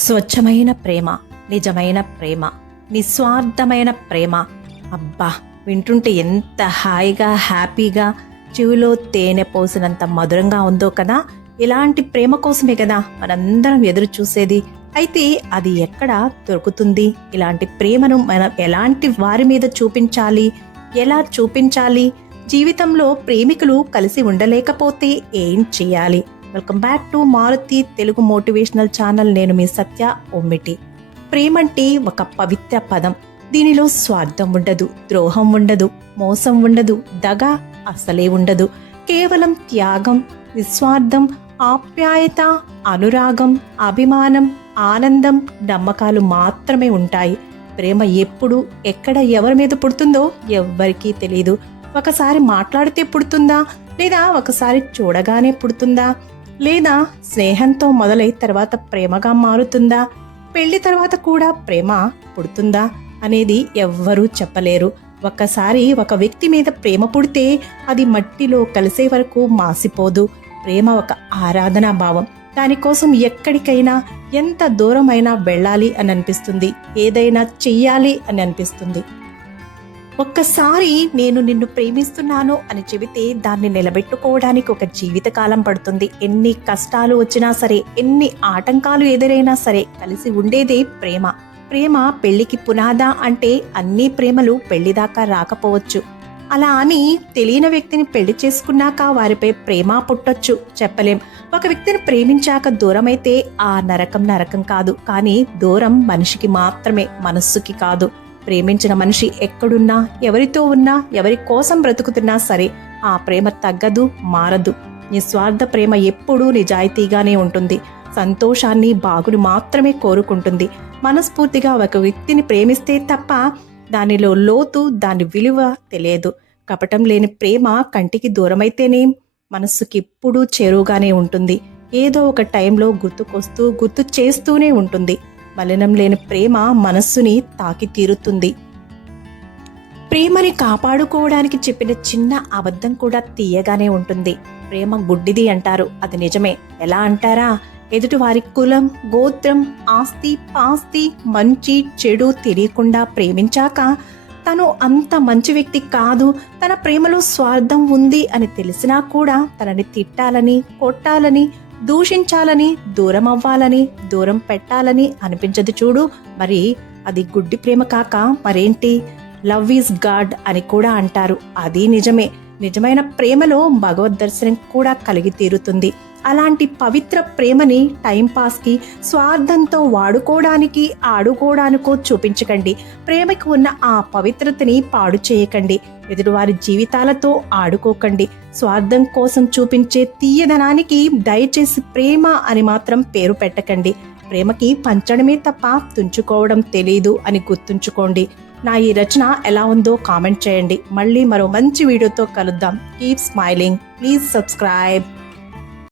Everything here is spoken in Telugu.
స్వచ్ఛమైన ప్రేమ, నిజమైన ప్రేమ, నిస్వార్థమైన ప్రేమ. అబ్బా, వింటుంటే ఎంత హాయిగా హ్యాపీగా చెవిలో తేనె పోసినంత మధురంగా ఉందో కదా. ఇలాంటి ప్రేమ కోసమే కదా మనందరం ఎదురు చూసేది. అయితే అది ఎక్కడ దొరుకుతుంది? ఇలాంటి ప్రేమను మనం ఎలాంటి వారి మీద చూపించాలి, ఎలా చూపించాలి? జీవితంలో ప్రేమికులు కలిసి ఉండలేకపోతే ఏం చేయాలి? Welcome back to Maruti Telugu motivational channel. నేను మీ సత్య ఒమ్మిటి. ప్రేమంటే ఒక పవిత్ర పదం. దీనిలో స్వార్థం ఉండదు, ద్రోహం ఉండదు, మోసం ఉండదు, దగ అసలే ఉండదు. కేవలం త్యాగం, నిస్వార్థం, ఆప్యాయత, అనురాగం, అభిమానం, ఆనందం, నమ్మకాలు మాత్రమే ఉంటాయి. ప్రేమ ఎప్పుడు, ఎక్కడ, ఎవరి మీద పుడుతుందో ఎవ్వరికీ తెలియదు. ఒకసారి మాట్లాడితే పుడుతుందా, లేదా ఒకసారి చూడగానే పుడుతుందా, లేదా స్నేహంతో మొదలై తర్వాత ప్రేమగా మారుతుందా, పెళ్లి తర్వాత కూడా ప్రేమ పుడుతుందా అనేది ఎవ్వరూ చెప్పలేరు. ఒక్కసారి ఒక వ్యక్తి మీద ప్రేమ పుడితే అది మట్టిలో కలిసే వరకు మాసిపోదు. ప్రేమ ఒక ఆరాధనా భావం. దానికోసం ఎక్కడికైనా, ఎంత దూరమైనా వెళ్ళాలి అని అనిపిస్తుంది, ఏదైనా చెయ్యాలి అని అనిపిస్తుంది. ఒక్కసారి నేను నిన్ను ప్రేమిస్తున్నాను అని చెబితే దాన్ని నిలబెట్టుకోవడానికి ఒక జీవితకాలం పడుతుంది. ఎన్ని కష్టాలు వచ్చినా సరే, ఎన్ని ఆటంకాలు ఎదురైనా సరే కలిసి ఉండేదే ప్రేమ. ప్రేమ పెళ్లికి పునాదా అంటే అన్ని ప్రేమలు పెళ్లిదాకా రాకపోవచ్చు. అలా అని తెలియని వ్యక్తిని పెళ్లి చేసుకున్నాక వారిపై ప్రేమ పుట్టొచ్చు, చెప్పలేం. ఒక వ్యక్తిని ప్రేమించాక దూరమైతే ఆ నరకం నరకం కాదు, కానీ దూరం మనిషికి మాత్రమే, మనస్సుకి కాదు. ప్రేమించిన మనిషి ఎక్కడున్నా, ఎవరితో ఉన్నా, ఎవరి కోసం బ్రతుకుతున్నా సరే ఆ ప్రేమ తగ్గదు, మారదు. నిస్వార్థ ప్రేమ ఎప్పుడూ నిజాయితీగానే ఉంటుంది. సంతోషాన్ని, బాగుని మాత్రమే కోరుకుంటుంది. మనస్ఫూర్తిగా ఒక వ్యక్తిని ప్రేమిస్తే తప్ప దానిలో లోతు, దాని విలువ తెలియదు. కపటం లేని ప్రేమ కంటికి దూరమైతేనే మనస్సుకి ఎప్పుడూ చేరువుగానే ఉంటుంది. ఏదో ఒక టైంలో గుర్తుకొస్తూ, గుర్తు చేస్తూనే ఉంటుంది. మలినం లేని ప్రేమ మనస్సుని తాకి తీరుతుంది. ప్రేమని కాపాడుకోవడానికి చెప్పిన చిన్న అబద్ధం కూడా తీయగానే ఉంటుంది. ప్రేమ గుడ్డిది అంటారు, అది నిజమే. ఎలా అంటారా? ఎదుటి వారి కులం, గోత్రం, ఆస్తి, పాస్తి, మంచి చెడు తెలియకుండా ప్రేమించాక తను అంత మంచి వ్యక్తి కాదు, తన ప్రేమలో స్వార్థం ఉంది అని తెలిసినా కూడా తనని తిట్టాలని, కొట్టాలని, దూషించాలని, దూరం అవ్వాలని, దూరం పెట్టాలని అనిపించదు చూడు. మరి అది గుడ్డి ప్రేమ కాక మరేంటి? లవ్ ఈజ్ గాడ్ అని కూడా అంటారు, అది నిజమే. నిజమైన ప్రేమలో భగవద్ దర్శనం కూడా కలిగి తీరుతుంది. అలాంటి పవిత్ర ప్రేమని టైంపాస్కి, స్వార్థంతో వాడుకోవడానికి, ఆడుకోవడానికో చూపించకండి. ప్రేమకు ఉన్న ఆ పవిత్రతని పాడు చేయకండి. ఎదుటివారి జీవితాలతో ఆడుకోకండి. స్వార్థం కోసం చూపించే తీయదనానికి దయచేసి ప్రేమ అని మాత్రం పేరు పెట్టకండి. ప్రేమకి పంచడమే తప్ప తుంచుకోవడం తెలీదు అని గుర్తుంచుకోండి. నా ఈ రచన ఎలా ఉందో కామెంట్ చేయండి. మళ్ళీ మరో మంచి వీడియోతో కలుద్దాం. Keep smiling. Please subscribe.